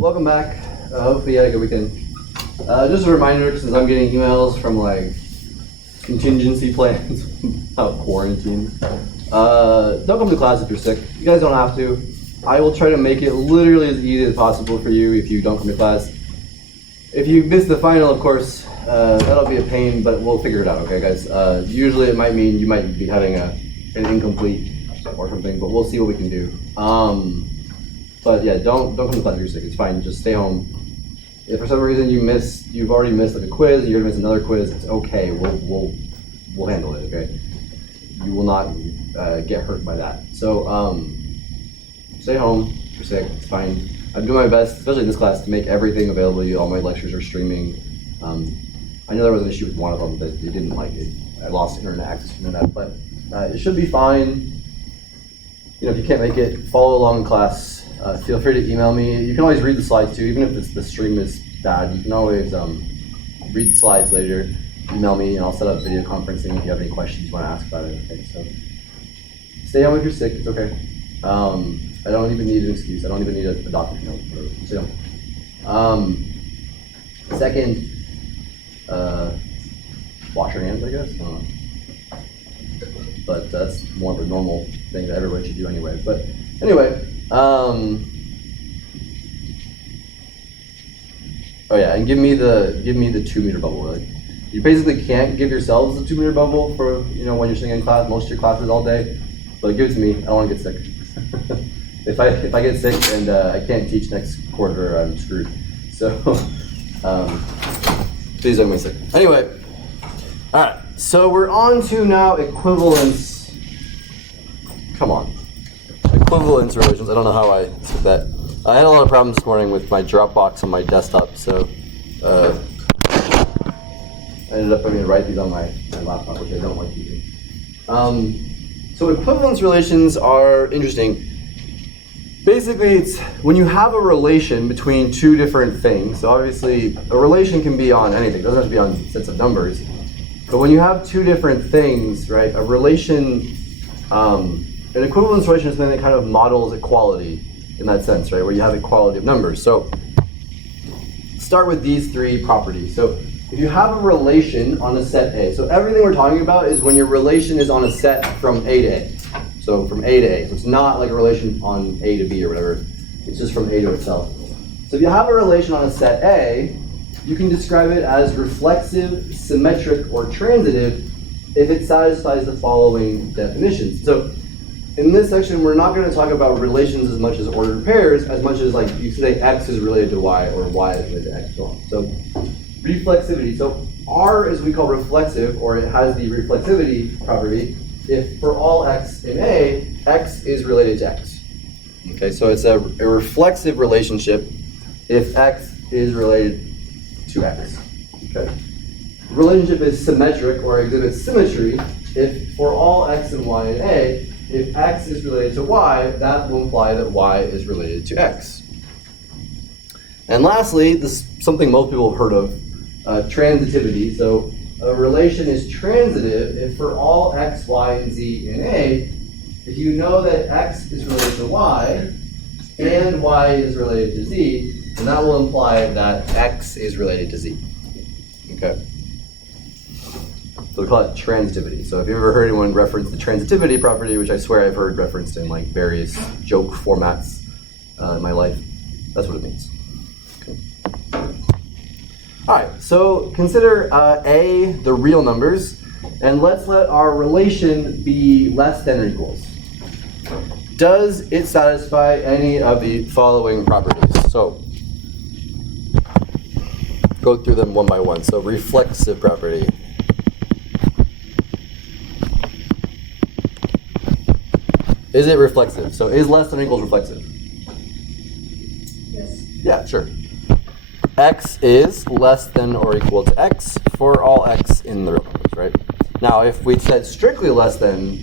welcome back. Hopefully you had a good weekend. Just a reminder, since I'm getting emails from like contingency plans about quarantine, don't come to class if you're sick. You guys don't have to. I will try to make it literally as easy as possible for you if you don't come to class. If you miss the final, of course, that'll be a pain, but we'll figure it out, okay, guys? Usually it might mean you might be having an incomplete or something, but we'll see what we can do. But yeah, don't come to class if you're sick. It's fine. Just stay home. If for some reason you've already missed like a quiz, you're gonna miss another quiz. It's okay. We'll handle it. Okay. You will not get hurt by that. So stay home. If you're sick. It's fine. I'm doing my best, especially in this class, to make everything available to you. All my lectures are streaming. I know there was an issue with one of them that they didn't like it. I lost internet access to internet, but it should be fine. You know, if you can't make it, follow along in class. Feel free to email me. You can always read the slides too, even if the stream is bad. You can always read the slides later. Email me, and I'll set up video conferencing if you have any questions you want to ask about it. Okay, so stay home if you're sick. It's okay. I don't even need an excuse. I don't even need a doctor's note. Stay home. Second, wash your hands, I guess. I don't know. But that's more of a normal thing that everybody should do anyway. But anyway, oh yeah, and give me the 2 meter bubble. Like, you basically can't give yourselves the 2 meter bubble for when you're sitting in class, most of your classes all day. But give it to me. I don't want to get sick. If I get sick and I can't teach next quarter, I'm screwed. So please don't get me sick. Anyway, all right. So we're on to now equivalence. Come on. Equivalence relations. I don't know how I said that. I had a lot of problems this morning with my Dropbox on my desktop, so I ended up having to write these on my laptop, which I don't like using. So equivalence relations are interesting. Basically, it's when you have a relation between two different things. So obviously, a relation can be on anything. It doesn't have to be on sets of numbers. But when you have two different things, right, a relation, an equivalence relation is something that kind of models equality in that sense, right, where you have equality of numbers. So start with these three properties. So if you have a relation on a set A, so everything we're talking about is when your relation is on a set from A to A. So from A to A. So it's not like a relation on A to B or whatever. It's just from A to itself. So if you have a relation on a set A, you can describe it as reflexive, symmetric, or transitive if it satisfies the following definitions. So in this section, we're not going to talk about relations as much as ordered pairs, as much as like you say X is related to Y or Y is related to X. So reflexivity. So R is we call reflexive, or it has the reflexivity property if for all X in A, X is related to X. Okay, so it's a reflexive relationship if X is related to X. Okay. The relationship is symmetric or exhibits symmetry if for all X and Y in A, if X is related to Y, that will imply that Y is related to X. And lastly, this is something most people have heard of, transitivity. So a relation is transitive if for all X, Y, and Z in A, if you know that X is related to Y and Y is related to Z, then that will imply that X is related to Z. Okay. So we call it transitivity. So if you've ever heard anyone reference the transitivity property, which I swear I've heard referenced in like various joke formats in my life, that's what it means. Okay. All right, so consider A, the real numbers, and let's let our relation be less than or equals. Does it satisfy any of the following properties? So go through them one by one. So reflexive property. Is it reflexive? So is less than or equals reflexive? Yes. Yeah, sure. X is less than or equal to X for all X in the real numbers, right? Now, if we said strictly less than,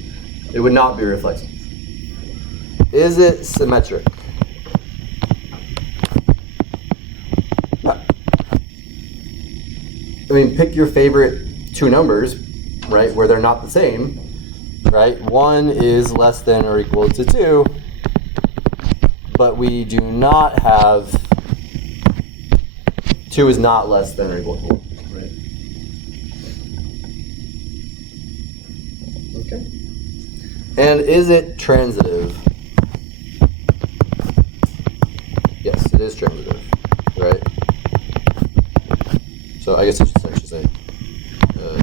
it would not be reflexive. Is it symmetric? No. I mean, pick your favorite two numbers, right, where they're not the same, right? 1 is less than or equal to 2, but we do not have 2 is not less than or equal to 1, right? Okay. And is it transitive? Yes, it is transitive, right? So I guess I should say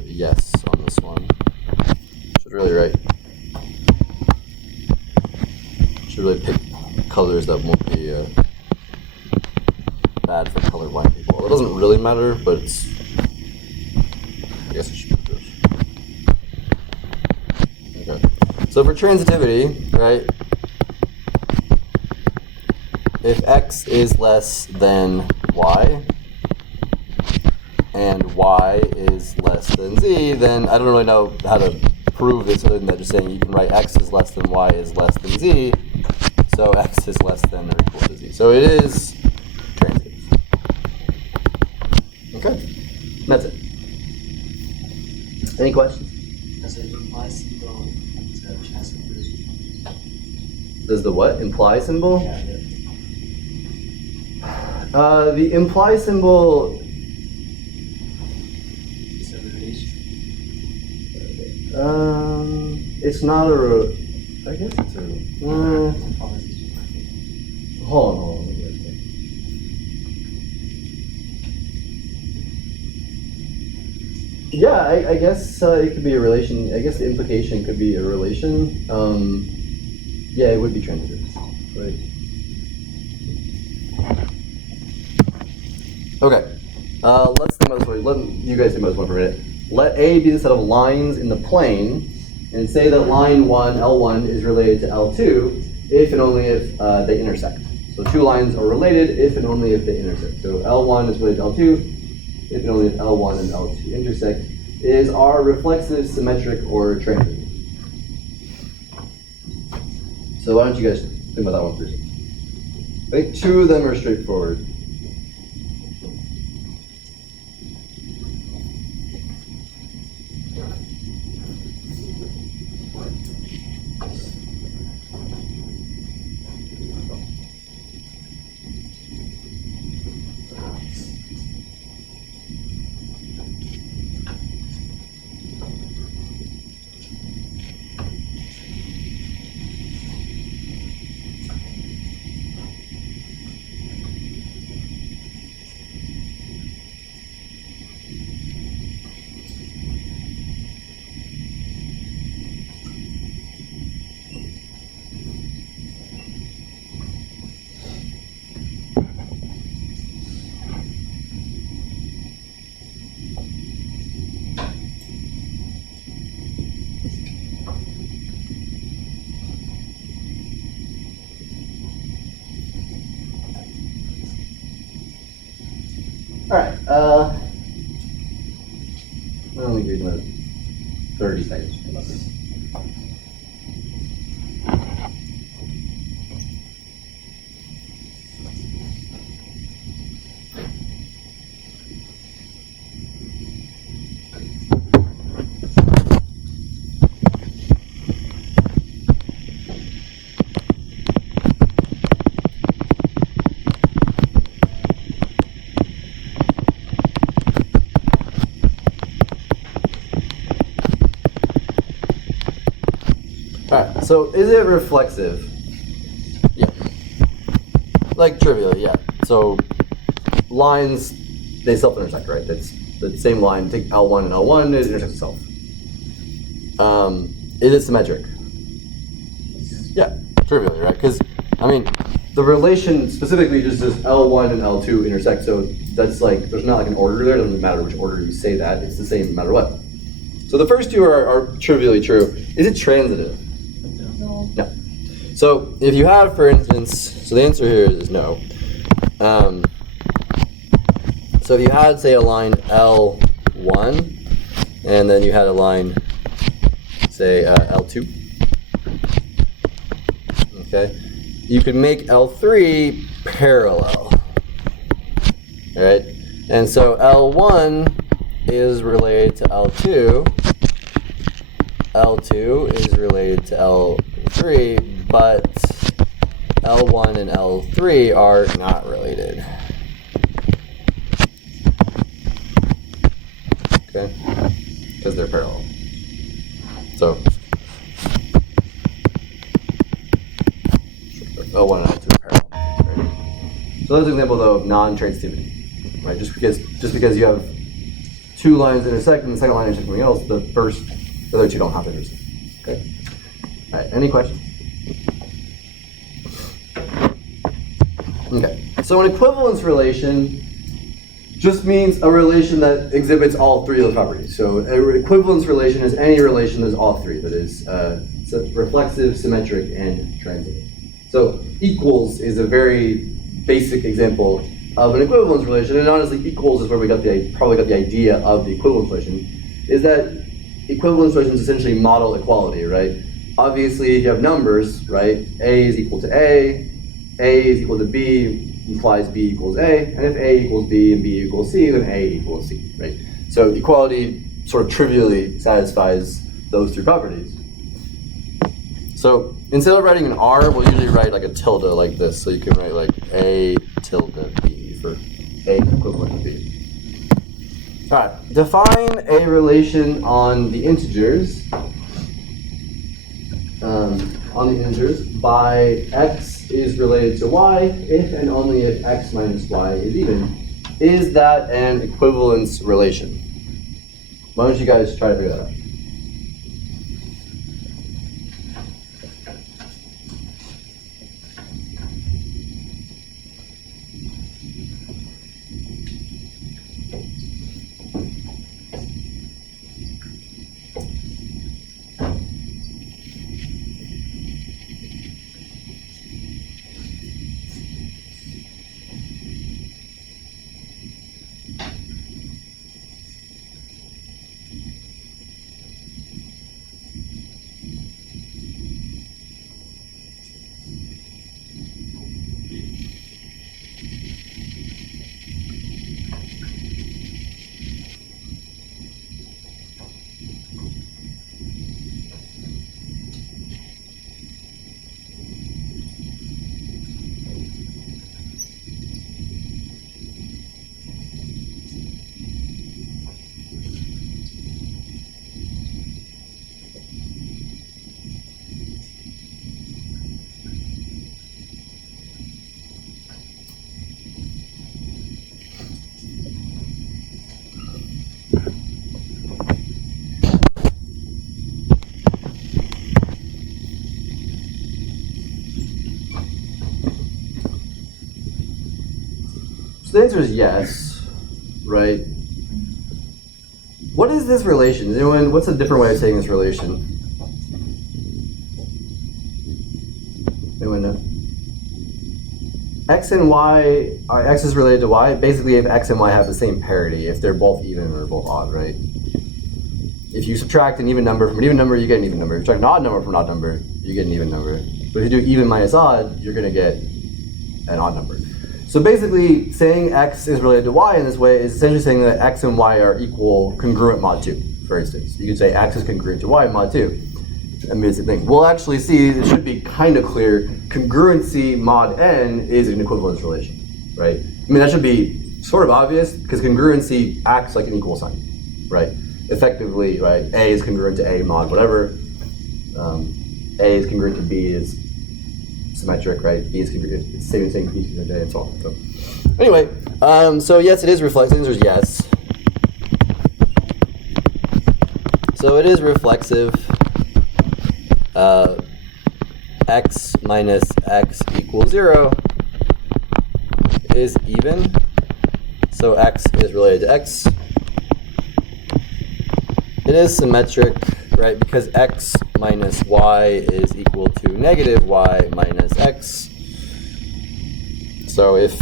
yes on this one. Should really write. Should really pick colors that won't be bad for colorblind people. It doesn't really matter, but it's. I guess I should put this. Okay. So for transitivity, right? If x is less than y, and y is less than z, then I don't really know how to prove this other than that just saying you can write x is less than y is less than z, so x is less than or equal to z. So it is transitive. Okay, that's it. Any questions? Does it imply symbol the transitive? Does the what? Imply symbol? Yeah. The imply symbol. It's a relation. It's not a. I guess it's a. Hold on. Yeah, I guess it could be a relation. I guess the implication could be a relation. Yeah, it would be transitive, right? Okay, let's think about this one. Let you guys think about this one for a minute. Let A be the set of lines in the plane, and say that line 1, L1, is related to L2 if and only if they intersect. So 2 lines are related if and only if they intersect. So L1 is related to L2 if and only if L1 and L2 intersect. Is R reflexive, symmetric, or transitive? So why don't you guys think about that one first? I think 2 of them are straightforward. Alright, let me give you another 30 seconds to think about this. Alright, so is it reflexive? Yeah. Like trivially, yeah. So lines, they self-intersect, right? That's the same line, take L1 and L1, it intersects itself. Is it symmetric? Yeah, trivially, right? Because, I mean, the relation specifically just says L1 and L2 intersect, so that's like, there's not like an order there, it doesn't matter which order you say that, it's the same no matter what. So the first two are trivially true. Is it transitive? No. So if you have, for instance, so the answer here is no. So if you had, say, a line L1, and then you had a line, say, L2, okay, you could make L3 parallel, right? And so L1 is related to L2, L2 is related to L3, but L1 and L3 are not related. okay? Because they're parallel. So, one and two are parallel. Right? So that's an example though of non-transitivity, right? Just because you have two lines intersect and the second line intersects something else, the other two don't have to intersect. Okay. All right. Any questions? Okay. So an equivalence relation just means a relation that exhibits all three of the properties. So an equivalence relation is any relation that is all three, that is reflexive, symmetric, and transitive. So equals is a very basic example of an equivalence relation, and honestly equals is where we probably got the idea of the equivalence relation, is that equivalence relations essentially model equality, right? Obviously if you have numbers, right, A is equal to A is equal to B, implies B equals A, and if A equals B and B equals C, then A equals C, right? So equality sort of trivially satisfies those three properties. So instead of writing an R, we'll usually write like a tilde like this. So you can write like A tilde B for A equivalent to B. All right, define a relation on the integers. By x is related to y if and only if x minus y is even. Is that an equivalence relation? Why don't you guys try to figure that out? So the answer is yes, right? What is this relation? Anyone, what's a different way of saying this relation? Anyone know? X and Y, X is related to Y. Basically, if X and Y have the same parity, if they're both even or both odd, right? If you subtract an even number from an even number, you get an even number. If you subtract an odd number from an odd number, you get an even number. But if you do even minus odd, you're going to get an odd number. So basically, saying X is related to Y in this way is essentially saying that X and Y are equal congruent mod 2, for instance. You could say X is congruent to Y mod 2. I mean, it's a thing. We'll actually see, it should be kind of clear, congruency mod N is an equivalence relation, right? I mean, that should be sort of obvious, because congruency acts like an equal sign, right? Effectively, right, A is congruent to A mod whatever, A is congruent to B is symmetric, right? B is congruent, it's the same, B is congruent to A, and so on. So, anyway, so yes, it is reflexive. The answer is yes. So it is reflexive. X minus X equals 0 is even. So X is related to X. It is symmetric, right? Because X minus Y is equal to negative Y minus X. So if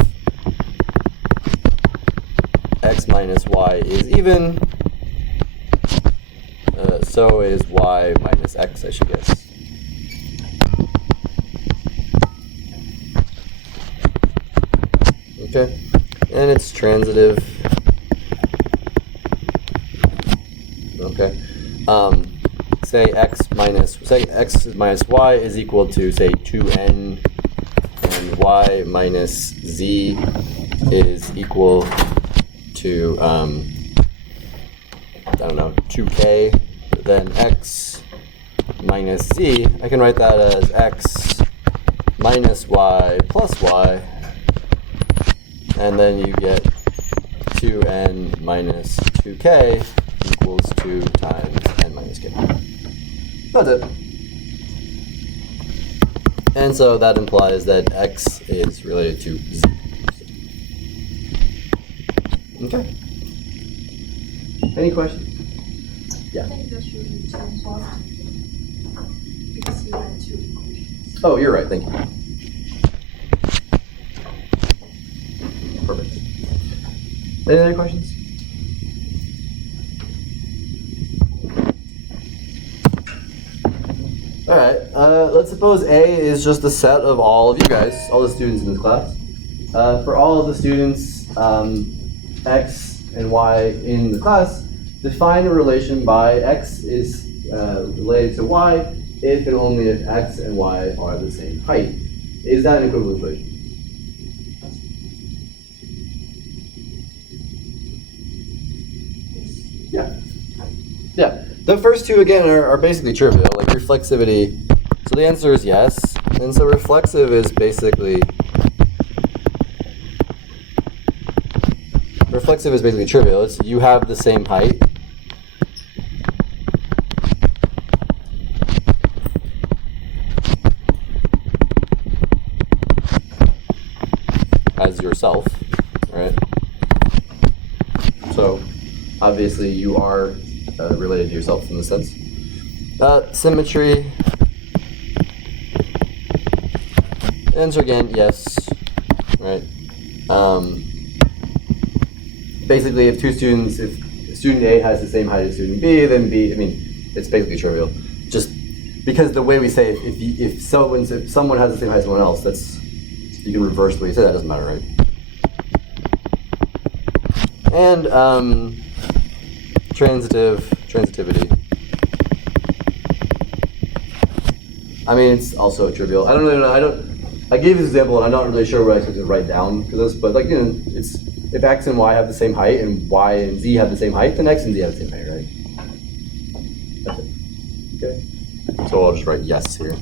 X minus Y is even, so is Y minus X, I should guess. Okay, and it's transitive. Okay, say X minus Y is equal to, say, 2n, and Y minus Z is equal to I don't know, 2k, then x minus z, I can write that as x minus y plus y, and then you get 2n minus 2k equals 2 times n minus k. That's it. And so that implies that x is related to z. Okay. Any questions? Yeah. I think that should be turned off because you had two equations. Oh, you're right. Thank you. Perfect. Any other questions? All right. Let's suppose A is just the set of all of you guys, all the students in this class. For all of the students, x and y in the class, define a relation by x is related to y if and only if x and y are the same height. Is that an equivalence relation? Yeah. Yeah. The first two, again, are basically trivial, like reflexivity. So the answer is yes. And so reflexive is basically trivial. It's you have the same height. As yourself, right? So obviously you are related to yourself in the sense. Symmetry. Answer again, yes. Right. Basically, if two students, if student A has the same height as student B, then B. I mean, it's basically trivial. Just because the way we say it, if someone has the same height as someone else, that's you can reverse the way you say that. Doesn't matter, right? And transitivity. I mean, it's also trivial. I don't really know. I gave this example, and I'm not really sure what I expect to write down for this. But like, you know, it's if x and y have the same height, and y and z have the same height, then x and z have the same height, right? That's it. Okay. So I'll just write yes here.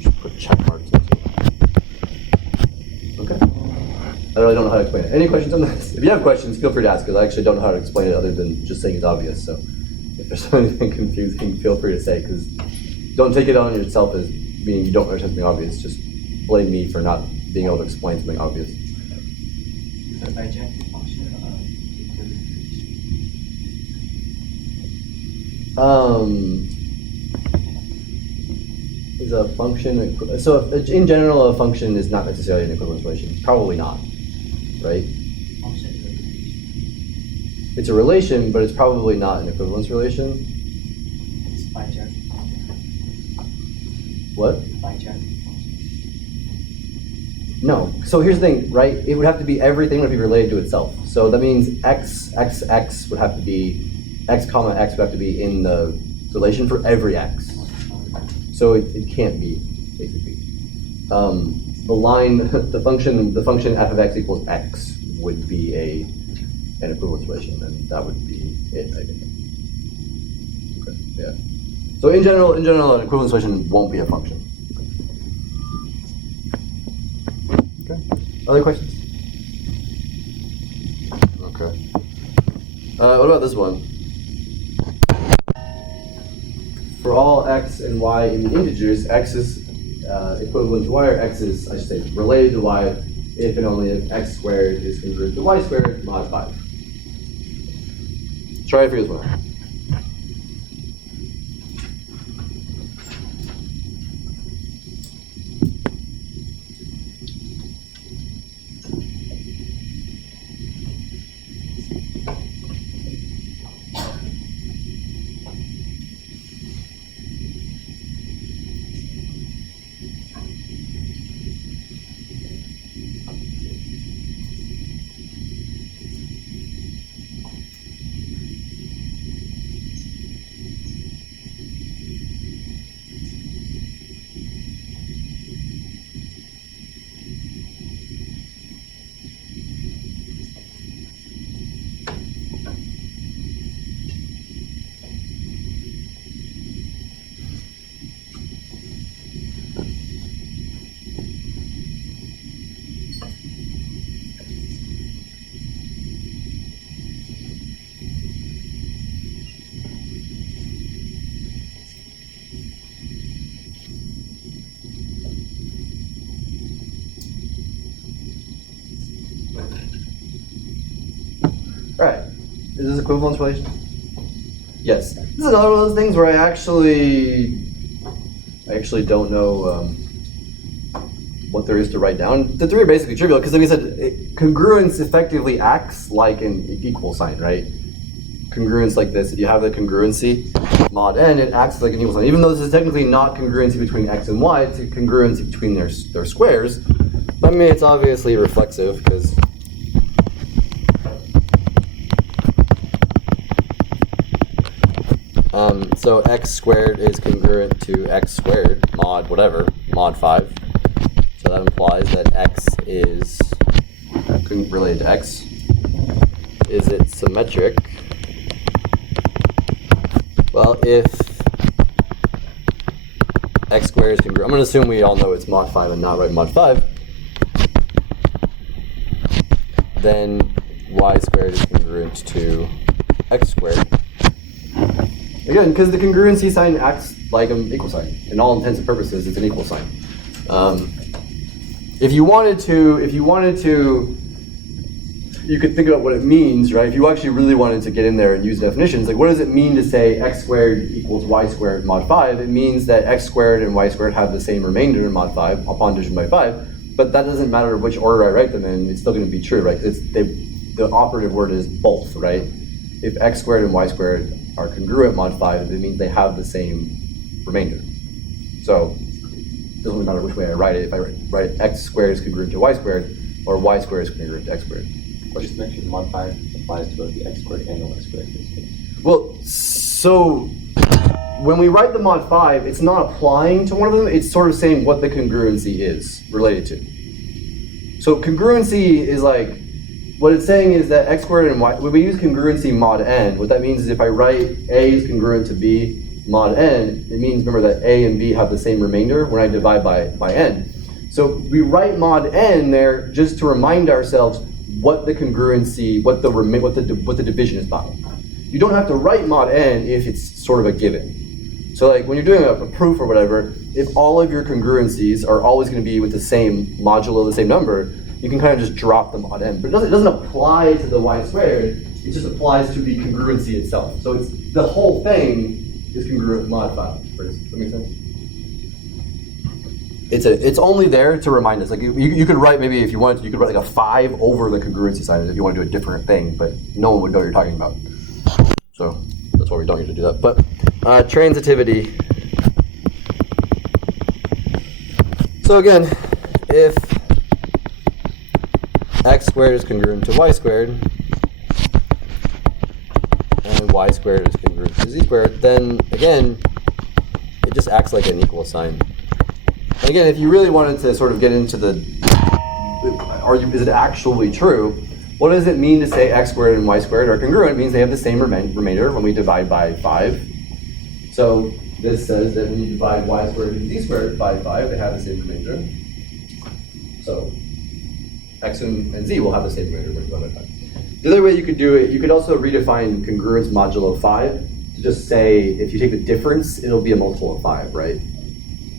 Just put check marks into it. Okay. I really don't know how to explain it. Any questions on this? If you have questions, feel free to ask, because I actually don't know how to explain it other than just saying it's obvious. So if there's anything confusing, feel free to say, because don't take it on yourself as meaning you don't know something obvious. Just blame me for not being able to explain something obvious. Is a bijective function Is a function, so in general a function is not necessarily an equivalence relation. Probably not, right? function? It's a relation, but it's probably not an equivalence relation. It's bijective function. What? Bijective function. No. So here's the thing, right? It would have to be, everything would be related to itself. So that means x would have to be, x comma x would have to be in the relation for every x. So it can't be, basically. The line, the function f of x equals x would be an equivalence relation, and that would be it, I think. Okay, yeah. So in general, an equivalence relation won't be a function. Okay. Other questions? Okay. What about this one? For all x and y in the integers, x is equivalent to y, or x is, I should say, related to y if and only if x squared is converted to y squared mod 5. Try it for this one. Is this equivalence relation? Yes. This is another one of those things where I actually don't know what there is to write down. The three are basically trivial because, like we said, congruence effectively acts like an equal sign, right? Congruence like this. If you have the congruency mod n, it acts like an equal sign. Even though this is technically not congruency between x and y, it's a congruency between their squares. But I mean, it's obviously reflexive because. So x squared is congruent to x squared mod whatever, mod 5. So that implies that x is related to x. Is it symmetric? Well, if x squared is congruent, I'm going to assume we all know it's mod 5 and not write mod 5. Then y squared is congruent to x squared. Again, because the congruency sign acts like an equal sign. In all intents and purposes, it's an equal sign. If you wanted to, you could think about what it means, right? If you actually really wanted to get in there and use definitions, like what does it mean to say x squared equals y squared mod 5? It means that x squared and y squared have the same remainder in mod 5 upon division by 5, but that doesn't matter which order I write them in, it's still going to be true, right? The operative word is both, right? If x squared and y squared are congruent mod 5, it means they have the same remainder. So it doesn't really matter which way I write it. If I write x squared is congruent to y squared, or y squared is congruent to x squared. But just make sure the mod 5 applies to both the x squared and the y squared in this case. Well, so when we write the mod 5, it's not applying to one of them, it's sort of saying what the congruency is related to. So congruency is like, what it's saying is that x squared and y, when we use congruency mod n, what that means is if I write a is congruent to b mod n, it means, remember, that a and b have the same remainder when I divide by n. So we write mod n there just to remind ourselves what the congruency, what the division is by. You don't have to write mod n if it's sort of a given. So like when you're doing a proof or whatever, if all of your congruencies are always going to be with the same modulo, the same number, you can kind of just drop the mod n. But it doesn't apply to the y squared, it just applies to the congruency itself. So it's the whole thing is congruent mod 5. Does that make sense? It's only there to remind us. Like you could write, maybe if you wanted to, you could write like a 5 over the congruency sign if you want to do a different thing, but no one would know what you're talking about. So that's why we don't need to do that. But transitivity. So again, if x squared is congruent to y squared, and y squared is congruent to z squared, then again, it just acts like an equal sign. And again, if you really wanted to sort of get into the, is it actually true? What does it mean to say x squared and y squared are congruent? It means they have the same remainder when we divide by 5. So this says that when you divide y squared and z squared by 5, they have the same remainder. So x and z will have the same remainder when you divide by 5. The other way you could do it, you could also redefine congruence modulo 5 to just say if you take the difference, it'll be a multiple of 5, right?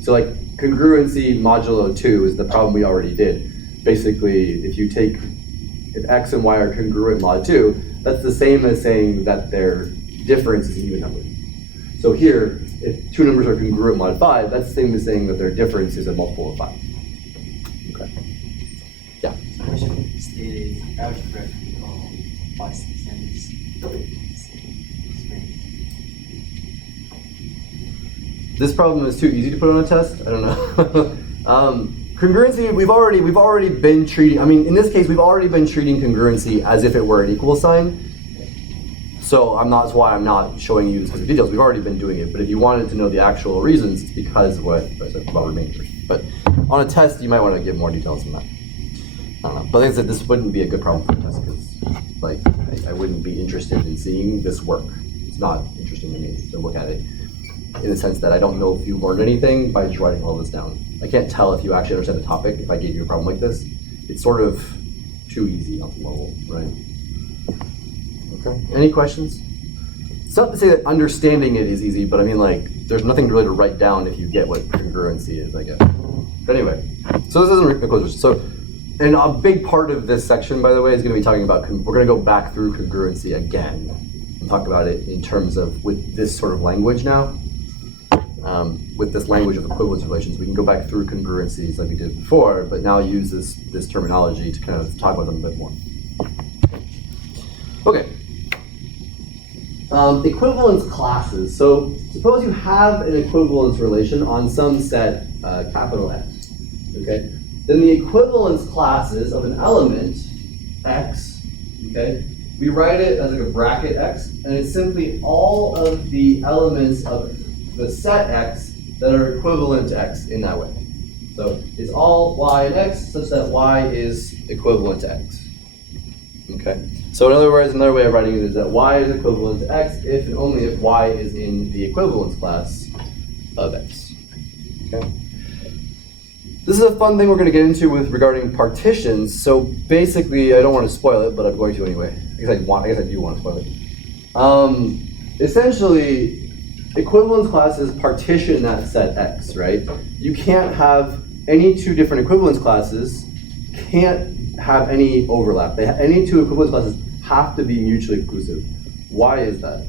So like congruency modulo 2 is the problem we already did. Basically, if x and y are congruent mod 2, that's the same as saying that their difference is an even number. So here, if two numbers are congruent mod 5, that's the same as saying that their difference is a multiple of 5. Okay. Yeah. So I should state a algebraically by standards. This problem is too easy to put on a test. I don't know. Congruency, we've already been treating. I mean, in this case, we've already been treating congruency as if it were an equal sign. So that's why I'm not showing you the specific details. We've already been doing it. But if you wanted to know the actual reasons, it's because of what I said about remainders. But on a test, you might want to give more details than that. I don't know. But like I said, this wouldn't be a good problem for a test because, like, I wouldn't be interested in seeing this work. It's not interesting to me to look at it in the sense that I don't know if you learned anything by just writing all this down. I can't tell if you actually understand the topic if I gave you a problem like this. It's sort of too easy on the level, right? Okay. Any questions? It's not to say that understanding it is easy, but I mean, like, there's nothing really to write down if you get what congruency is, I guess. But anyway, so this isn't equivalence. So And a big part of this section, by the way, is going to be talking about, we're going to go back through congruency again and talk about it in terms of with this sort of language now. With this language of equivalence relations, we can go back through congruencies like we did before, but now use this terminology to kind of talk about them a bit more. Okay. Equivalence classes. So suppose you have an equivalence relation on some set capital X. Okay. Then the equivalence classes of an element X. Okay. We write it as like a bracket X, and it's simply all of the elements of the set X that are equivalent to X in that way. So it's all Y and X such that Y is equivalent to X. Okay. So in other words, another way of writing it is that Y is equivalent to X if and only if Y is in the equivalence class of X. Okay. This is a fun thing we're going to get into with regarding partitions. So basically, I don't want to spoil it, but I'm going to anyway. I guess I do want to spoil it. Essentially, equivalence classes partition that set X, right? You can't have any two different equivalence classes can't have any overlap. Any two equivalence classes have to be mutually exclusive. Why is that?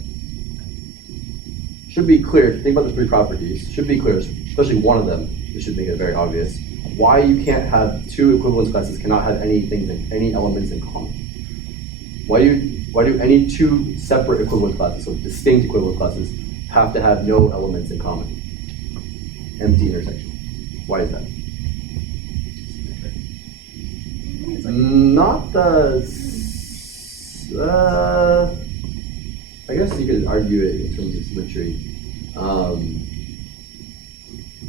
Should be clear. If you think about the three properties, should be clear, especially one of them. This should make it very obvious. Why you can't have two equivalence classes cannot have any elements in common. Why do any two separate equivalence classes, so distinct equivalence classes, have to have no elements in common? Empty intersection. Why is that? Not the. I guess you could argue it in terms of symmetry.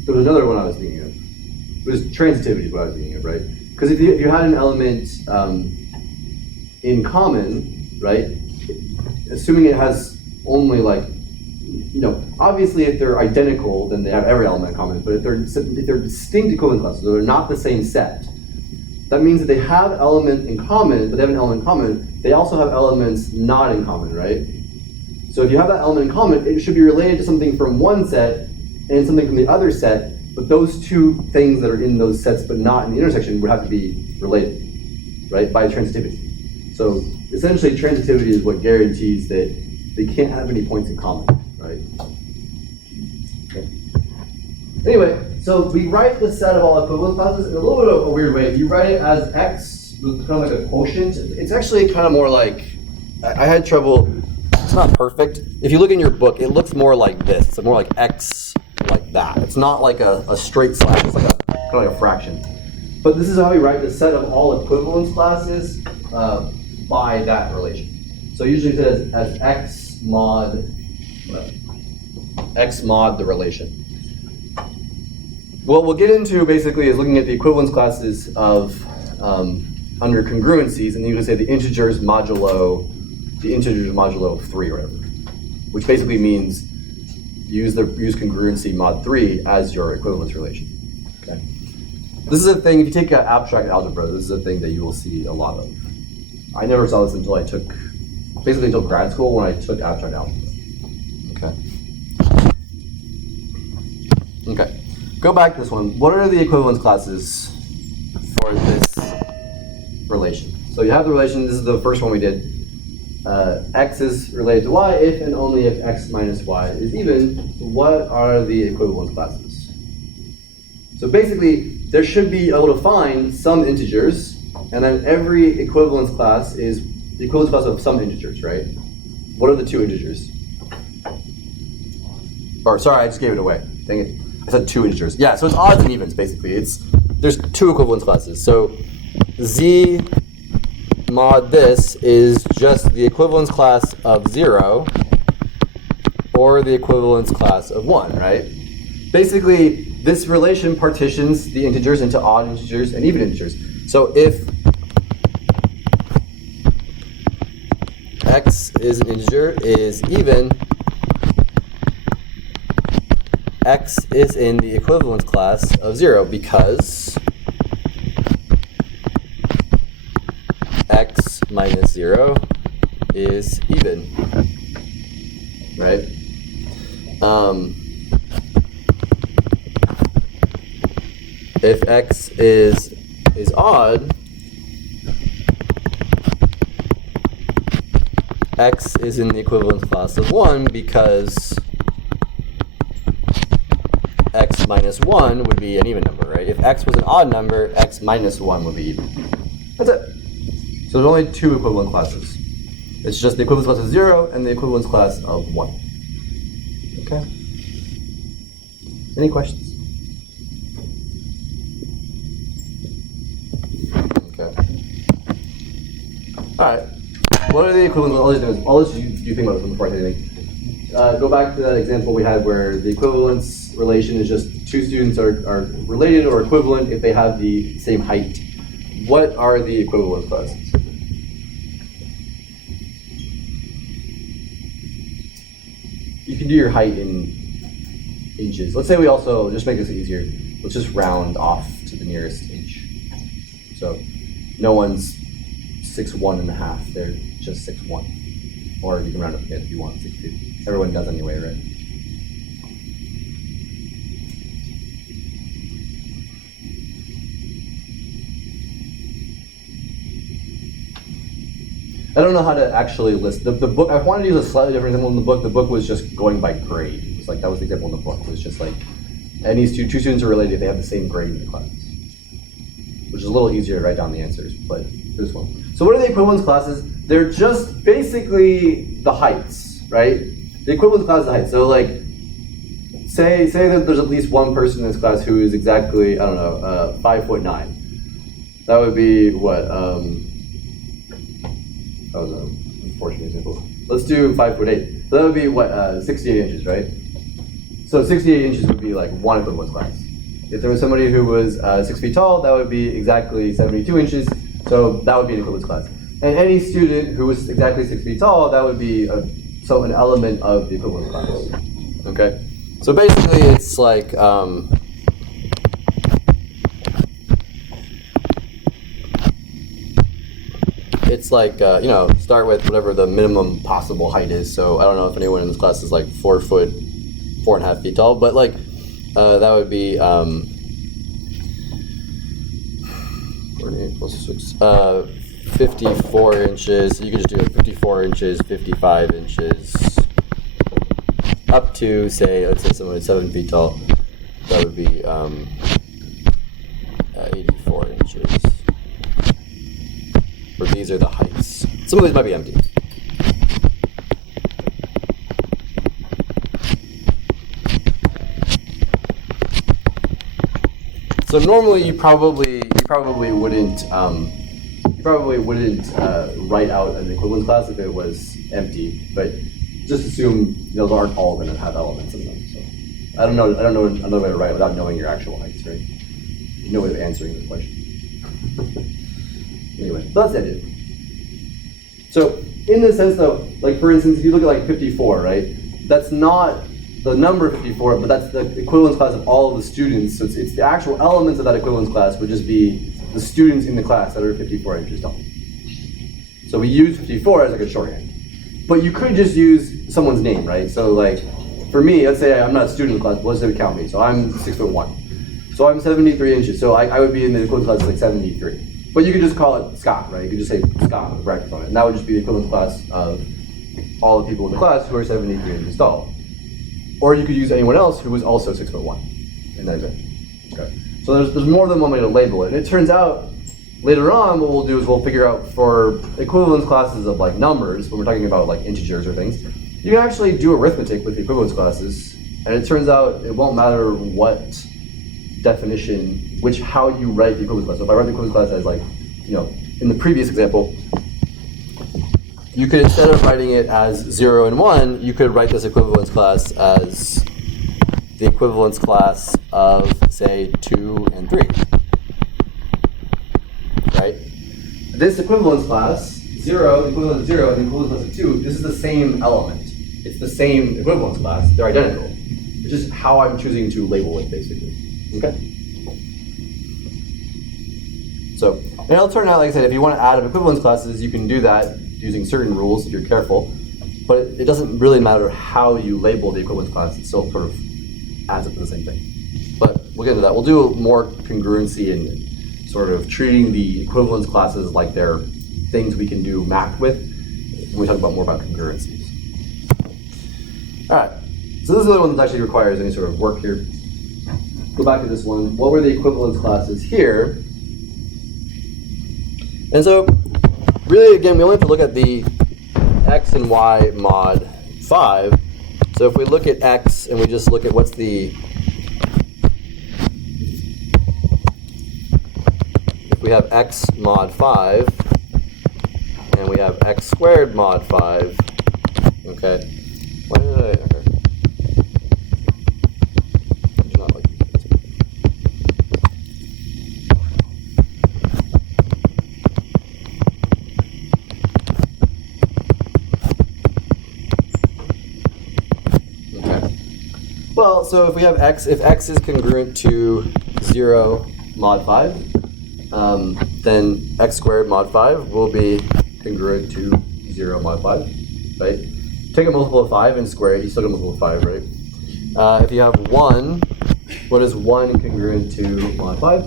There was another one I was thinking of. It was transitivity, is what I was thinking of, right? Because if you had an element in common, right? Assuming it has only obviously if they're identical, then they have every element in common. But if they're distinct equivalent classes, so they're not the same set, that means that they have elements in common, but they have an element in common. They also have elements not in common, right? So if you have that element in common, it should be related to something from one set and something from the other set. But those two things that are in those sets but not in the intersection would have to be related, right, by transitivity. So essentially transitivity is what guarantees that they can't have any points in common, right? Okay. Anyway, so we write the set of all equivalence classes in a little bit of a weird way. You write it as X with kind of like a quotient. It's actually kind of more like, I had trouble, it's not perfect. If you look in your book, it looks more like this. It's more like X like that. It's not like a straight slash, it's like kind of like a fraction. But this is how we write the set of all equivalence classes by that relation. So usually it says as X mod the relation. What we'll get into basically is looking at the equivalence classes of under congruencies, and you can say the integers modulo 3 or whatever, which basically means use congruency mod 3 as your equivalence relation. Okay. This is a thing, if you take abstract algebra, this is a thing that you will see a lot of. I never saw this until until grad school when I took abstract algebra. Okay. Go back to this one. What are the equivalence classes for this relation? So you have the relation, this is the first one we did. X is related to Y if and only if X minus Y is even. What are the equivalence classes? So basically, there should be able to find some integers, and then every equivalence class is the equivalence class of some integers, right? What are the two integers? Or sorry, I just gave it away. Dang it. I said two integers. Yeah, so it's odds and evens, basically. There's two equivalence classes. So Z mod this is just the equivalence class of 0 or the equivalence class of 1, right? Basically, this relation partitions the integers into odd integers and even integers. So if X is an integer is even, X is in the equivalence class of 0 because X minus 0 is even, right? If X is odd, X is in the equivalence class of 1 because X minus 1 would be an even number, right? If X was an odd number, X minus 1 would be even. That's it. So there's only 2 equivalent classes. It's just the equivalence class of 0 and the equivalence class of 1. Okay? Any questions? Okay. Alright. What are the equivalents? I'll let you think about this before I say anything. Go back to that example we had where the equivalence relation is just 2 students are related or equivalent if they have the same height. What are the equivalence classes? You can do your height in inches. Let's say we also, just make this easier, let's just round off to the nearest inch. So no one's 6'1½", they're just 6'1". Or you can round up again if you want, 6'2". Everyone does anyway, right? I don't know how to actually list the book. I wanted to use a slightly different example in the book. The book was just going by grade. It was like that was the example in the book. It was just like any two students are related if they have the same grade in the class, which is a little easier to write down the answers. But this one. So what are the equivalence classes? They're just basically the heights, right? The equivalence class is the height. So like, say that there's at least one person in this class who is exactly 5'9". That would be what? That was an unfortunate example. Let's do 5'8". So that would be what? 68 inches, right? So 68 inches would be like one equivalence class. If there was somebody who was 6 feet tall, that would be exactly 72 inches. So that would be an equivalence class. And any student who was exactly 6 feet tall, that would be an element of the equivalence class. Okay. So basically, it's like. It's like, start with whatever the minimum possible height is. So I don't know if anyone in this class is like 4 foot, 4.5 feet tall, but like that would be 48 plus 6, 54 inches. So you could just do it 54 inches, 55 inches, up to let's say someone is 7 feet tall. That would be 84 inches. Or these are the heights. Some of these might be empty. So normally you probably wouldn't write out an equivalence class if it was empty, but just assume those aren't all going to have elements in them. So I don't know another way to write it without knowing your actual heights, right? No way of answering the question. Anyway, that's the idea. So in this sense though, like for instance, if you look at like 54, right? That's not the number 54, but that's the equivalence class of all of the students. So it's the actual elements of that equivalence class would just be the students in the class that are 54 inches tall. So we use 54 as like a shorthand. But you could just use someone's name, right? So like for me, let's say I'm not a student in the class, but let's say we count me. So I'm 6'1". So I'm 73 inches. So I would be in the equivalence class of like 73. But you could just call it Scott, right? You could just say Scott with brackets on it. And that would just be the equivalent class of all the people in the class who are 73 inches tall. Or you could use anyone else who was also 6'1". And that's it. Okay. So there's more than one way to label it. And it turns out later on what we'll do is we'll figure out for equivalence classes of like numbers, when we're talking about like integers or things, you can actually do arithmetic with the equivalence classes. And it turns out it won't matter what definition, how you write the equivalence class. So if I write the equivalence class as like, in the previous example, you could, instead of writing it as 0 and 1, you could write this equivalence class as the equivalence class of, say, 2 and 3. Right? This equivalence class, 0, the equivalent of 0, and the equivalence class of 2, this is the same element. It's the same equivalence class. They're identical. It's just how I'm choosing to label it, basically. Okay? So, and it'll turn out, like I said, if you want to add up equivalence classes, you can do that using certain rules if you're careful. But it doesn't really matter how you label the equivalence class. It still sort of adds up to the same thing. But we'll get into that. We'll do more congruency in sort of treating the equivalence classes like they're things we can do math with when we talk about more about congruencies. All right, so this is the other one that actually requires any sort of work here. Go back to this one. What were the equivalence classes here? And so, really, again, we only have to look at the x and y mod 5. So if we look at x and we just look at what's the, if we have x mod 5 and we have x squared mod 5, okay, why did I, okay. I do not like this. Okay. Well, so if we have x, if x is congruent to 0 mod 5, then x squared mod 5 will be congruent to 0 mod 5, right? Take a multiple of 5 and square it, you still get a multiple of 5, right? If you have 1, what is 1 congruent to mod 5?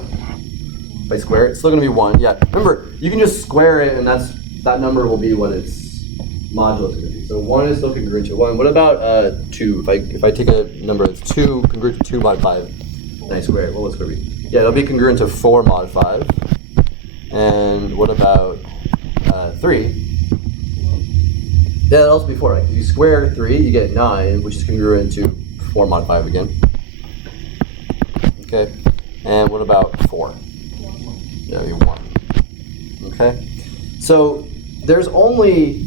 If I square it, it's still going to be 1. Yeah, remember, you can just square it and that number will be what its modulus is going to be. So 1 is still congruent to 1. What about 2? If I take a number that's 2 congruent to 2 mod 5, and I square it, what will square be? Yeah, it'll be congruent to 4 mod 5. And what about 3? Yeah, that'll also be 4, right? If you square 3, you get 9, which is congruent to 4 mod 5 again. Okay, and what about 4? Yeah, it'll be 1. Okay, so there's only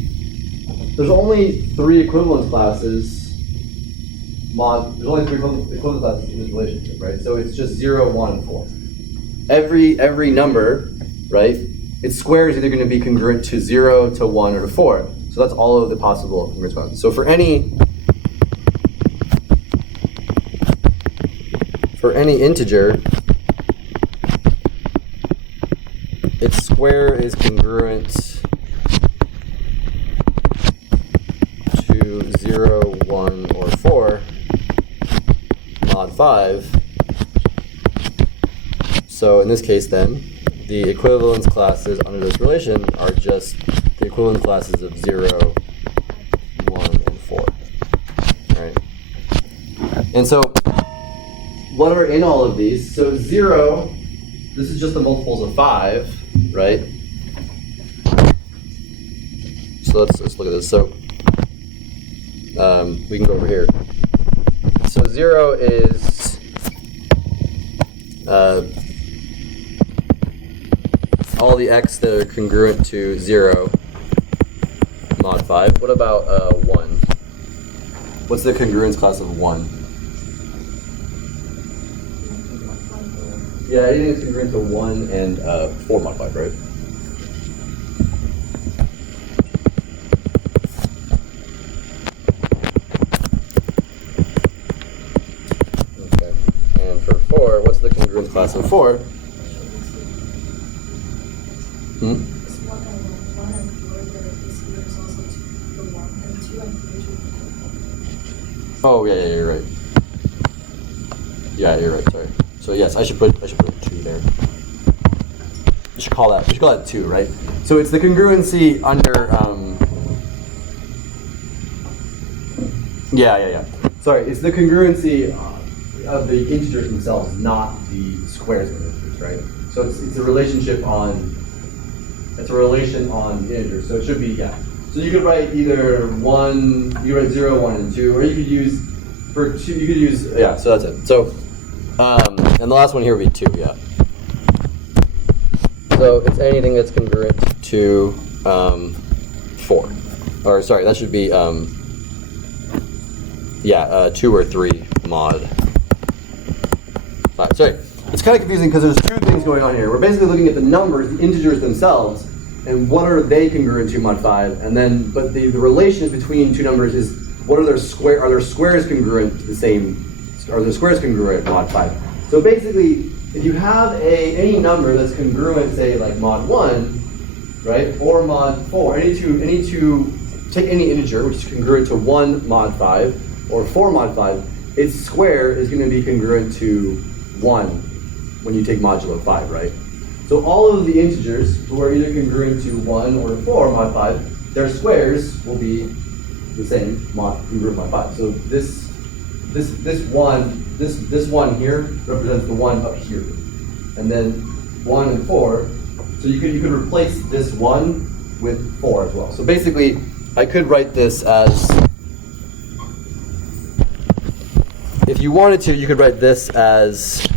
3 equivalence classes. There's only 3 equivalence classes in this relationship, right? So it's just 0, 1, and 4. Every number, right? Its square is either going to be congruent to 0, to 1, or to 4. So that's all of the possible congruence classes. So for any integer, its square is congruent to 0, 1, or 4 mod 5. So in this case then, the equivalence classes under this relation are just the equivalent classes of 0, 1, and 4. Right? And so, what are in all of these? So 0, this is just the multiples of 5, right? So let's look at this. So we can go over here. So 0 is all the x that are congruent to 0 mod 5. What about 1? What's the congruence class of 1? Yeah, anything that's congruent to 1 and 4 mod 5, right? Okay. And for 4, what's the congruence class of 4? It's 1 and 1 and 4, but this here is also the 1 and 2 and 3. Oh yeah, you're right. Yeah, you're right. Sorry. So yes, I should put 2 there. We should call that 2, right? So it's the congruency under. Yeah. Sorry, it's the congruency of the integers themselves, not the squares of the integers, right? So it's a relationship on. It's a relation on integers, so it should be, yeah. So you could write either 1, you write 0, 1, and 2, or you could use, for 2, you could use, yeah, so that's it. So, and the last one here would be 2, yeah. So it's anything that's congruent to 4. Or, sorry, that should be, 2 or 3 mod. Sorry. It's kind of confusing because there's 2 things going on here. We're basically looking at the numbers, the integers themselves, and what are they congruent to mod 5, and then, but the relations between 2 numbers is what are their squares congruent to the same, are their squares congruent mod 5? So basically, if you have any number that's congruent, say like mod 1, right, or mod 4, take any integer which is congruent to 1 mod 5 or 4 mod 5, its square is going to be congruent to 1 when you take modulo 5, right? So all of the integers who are either congruent to 1 or 4 mod 5 their squares will be the same, congruent mod 5. So this one here represents the one up here, and then 1 and 4. So you could replace this 1 with 4 as well. So basically, I could write this as, if you wanted to, you could write this as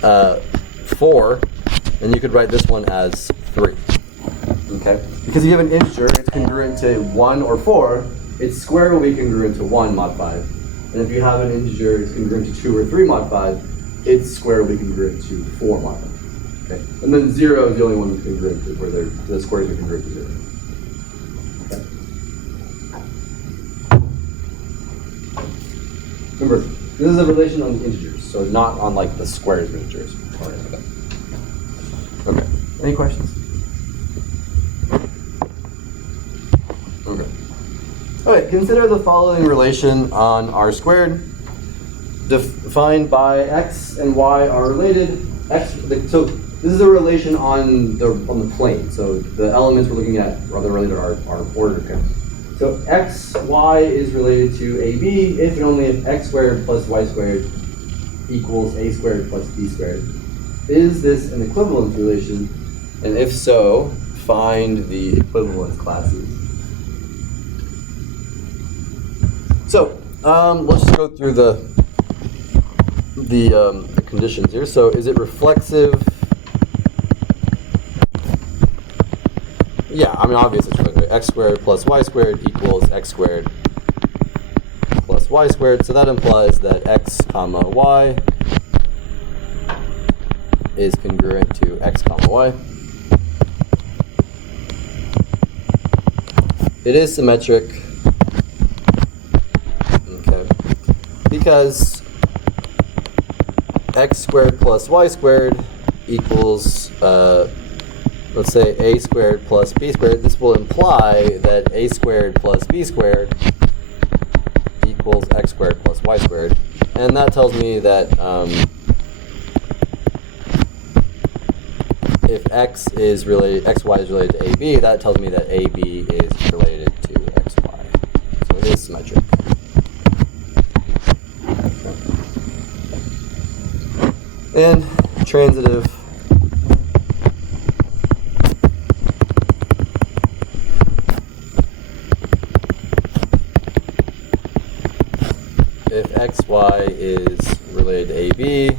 4, and you could write this one as 3. Okay? Because if you have an integer, it's congruent to 1 or 4, its square will be congruent to 1 mod 5. And if you have an integer, it's congruent to 2 or 3 mod 5, its square will be congruent to 4 mod 5. Okay? And then 0 is the only one that's congruent to where the squares are congruent to 0. Okay? Remember, this is a relation on the integers, so not on like the squares of integers. Okay. Any questions? Okay. Okay, consider the following relation on r squared, defined by x and y are related. So this is a relation on the plane. So the elements we're looking at are related to our ordered pairs. So x, y is related to ab if and only if x squared plus y squared equals a squared plus b squared. Is this an equivalence relation? And if so, find the equivalence classes. So let's just go through the conditions here. So is it reflexive? Yeah, I mean obviously it's reflexive. X squared plus y squared equals x squared plus y squared. So that implies that x comma y is congruent to x comma y. It is symmetric. Okay. Because x squared plus y squared equals let's say a squared plus b squared. This will imply that a squared plus b squared equals x squared plus y squared. And that tells me that if xy is related to ab, that tells me that ab is related to xy. So it is symmetric. And transitive. If xy is related to AB,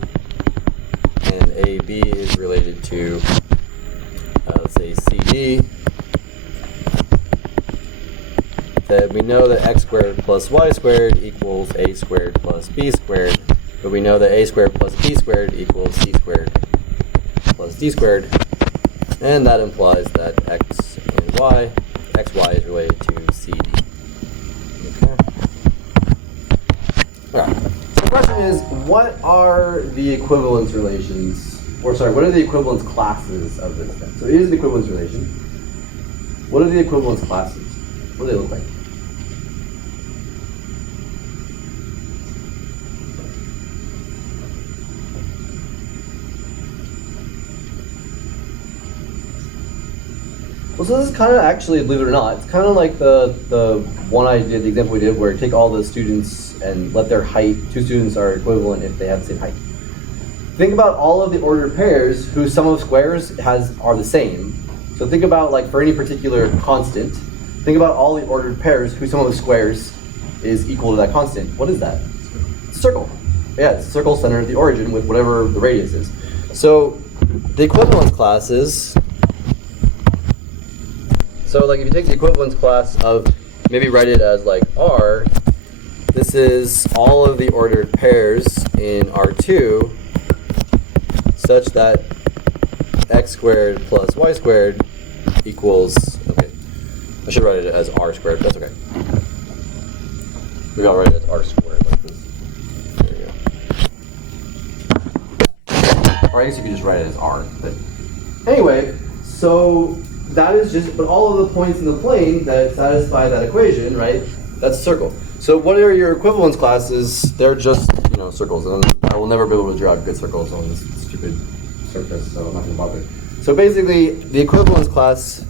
and AB is related to, let's say, CD, then we know that x squared plus y squared equals a squared plus b squared, but we know that a squared plus b squared equals c squared plus d squared, and that implies that x and y, xy is related to CD. Okay. All right. So the question is, what are the equivalence relations, or sorry, what are the equivalence classes of this thing? So it is an equivalence relation. What are the equivalence classes? What do they look like? Well, so this is kind of actually, believe it or not, it's kind of like the one I did, the example we did, where take all the students and let their height, two students are equivalent if they have the same height. Think about all of the ordered pairs whose sum of squares are the same. So think about, like, for any particular constant, think about all the ordered pairs whose sum of squares is equal to that constant. What is that? It's a circle. Yeah, it's a circle centered at the origin with whatever the radius is. So the equivalence classes. So like if you take the equivalence class of, maybe write it as like R, this is all of the ordered pairs in R2 such that x squared plus y squared equals, okay, I should write it as R squared, but that's okay. Maybe I'll write it as R squared like this. There you go. Or I guess you could just write it as R. But anyway, so that is just, but all of the points in the plane that satisfy that equation, right? That's a circle. So what are your equivalence classes? They're just, circles. And I will never be able to draw good circles on this stupid surface, so I'm not going to bother. So basically, the equivalence class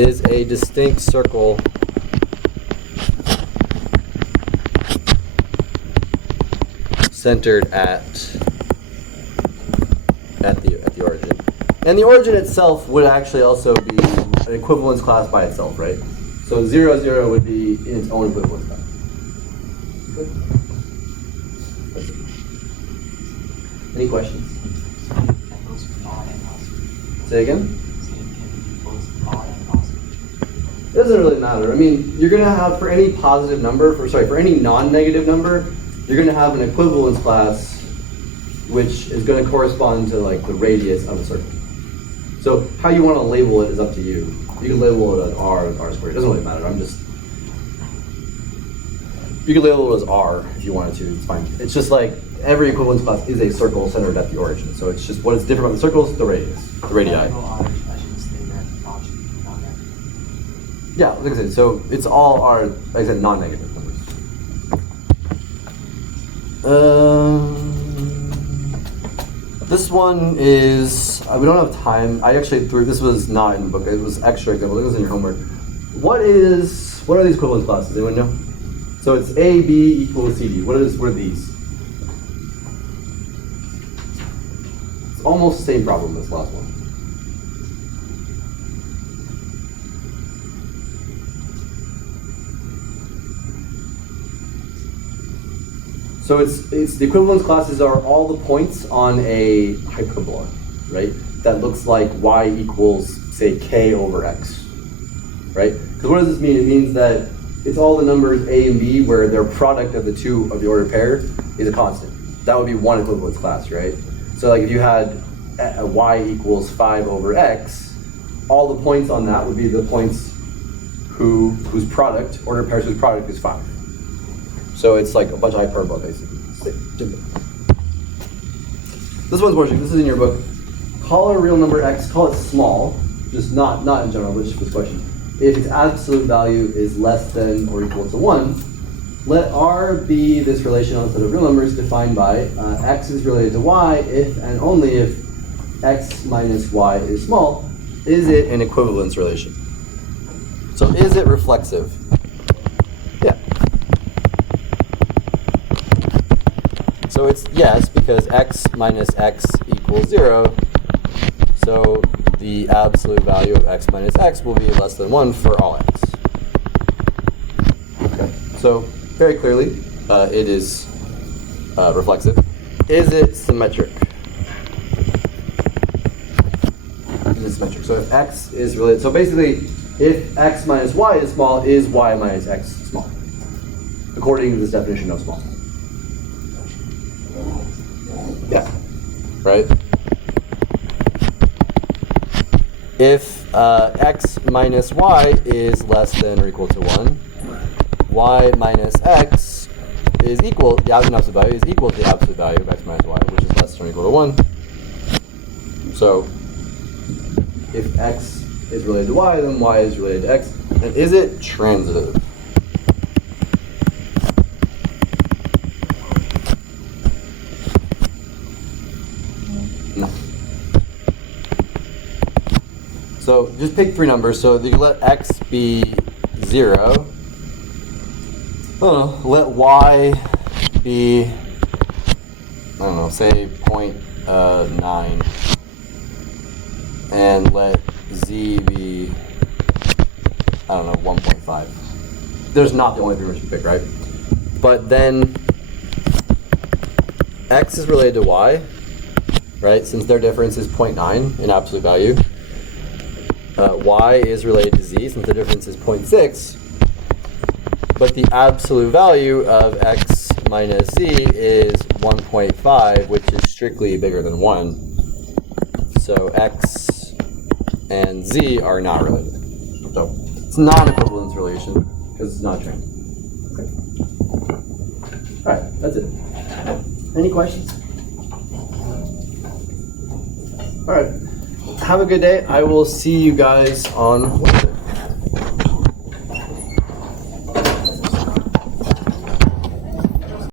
is a distinct circle centered at the origin. And the origin itself would actually also be an equivalence class by itself, right? So 0, 0 would be in its own equivalence class. Good. That's it. Any questions? Say again? It doesn't really matter. I mean, you're going to have, for any positive number, for any non-negative number, you're going to have an equivalence class which is going to correspond to like the radius of a circle. So how you want to label it is up to you. You can label it as r squared. It doesn't really matter. You can label it as r if you wanted to. It's fine. It's just like every equivalence class is a circle centered at the origin. So it's just what is different about the circles, the radius, the radii. Yeah, like I said, so it's all our, like I said, non-negative numbers. This one is, we don't have time. I actually threw, this was not in the book, it was extra example, it was in your homework. What are these equivalence classes, anyone know? So it's A, B equals CD. What are these? It's almost the same problem as the last one. So it's the equivalence classes are all the points on a hyperbola, right? That looks like y equals, say, k over x, right? Because what does this mean? It means that it's all the numbers a and b where their product of the two of the ordered pair is a constant. That would be one equivalence class, right? So like if you had a y equals 5 over x, all the points on that would be the points whose product, ordered pairs whose product is 5. So it's like a bunch of hyperbola, basically. This one's more interesting. This is in your book. Call a real number x, call it small, just not in general, but just for this question. If its absolute value is less than or equal to 1, let R be this relation on a set of real numbers defined by x is related to y if and only if x minus y is small. Is it an equivalence relation? So is it reflexive? Yeah. So it's yes, because x minus x equals 0. So the absolute value of x minus x will be less than 1 for all x. Okay. So very clearly, it is reflexive. Is it symmetric? Is it symmetric? So if x is related, so basically, if x minus y is small, is y minus x small? According to this definition of small. Yeah, right? If x minus y is less than or equal to 1, y minus x is equal, the absolute value is equal to the absolute value of x minus y, which is less than or equal to 1. So if x is related to y, then y is related to x. And is it transitive? No. So just pick 3 numbers. So you let x be 0. I don't know, let y be, I don't know, say 0.9. And let z be, I don't know, 1.5. There's not the only 3 numbers you pick, right? But then x is related to y, right? Since their difference is 0.9 in absolute value. Y is related to z, since the difference is 0.6. But the absolute value of x minus z is 1.5, which is strictly bigger than 1. So x and z are not related. So it's not an equivalence relation because it's not trans. Okay. All right, that's it. Any questions? All right. Have a good day. I will see you guys on Wednesday.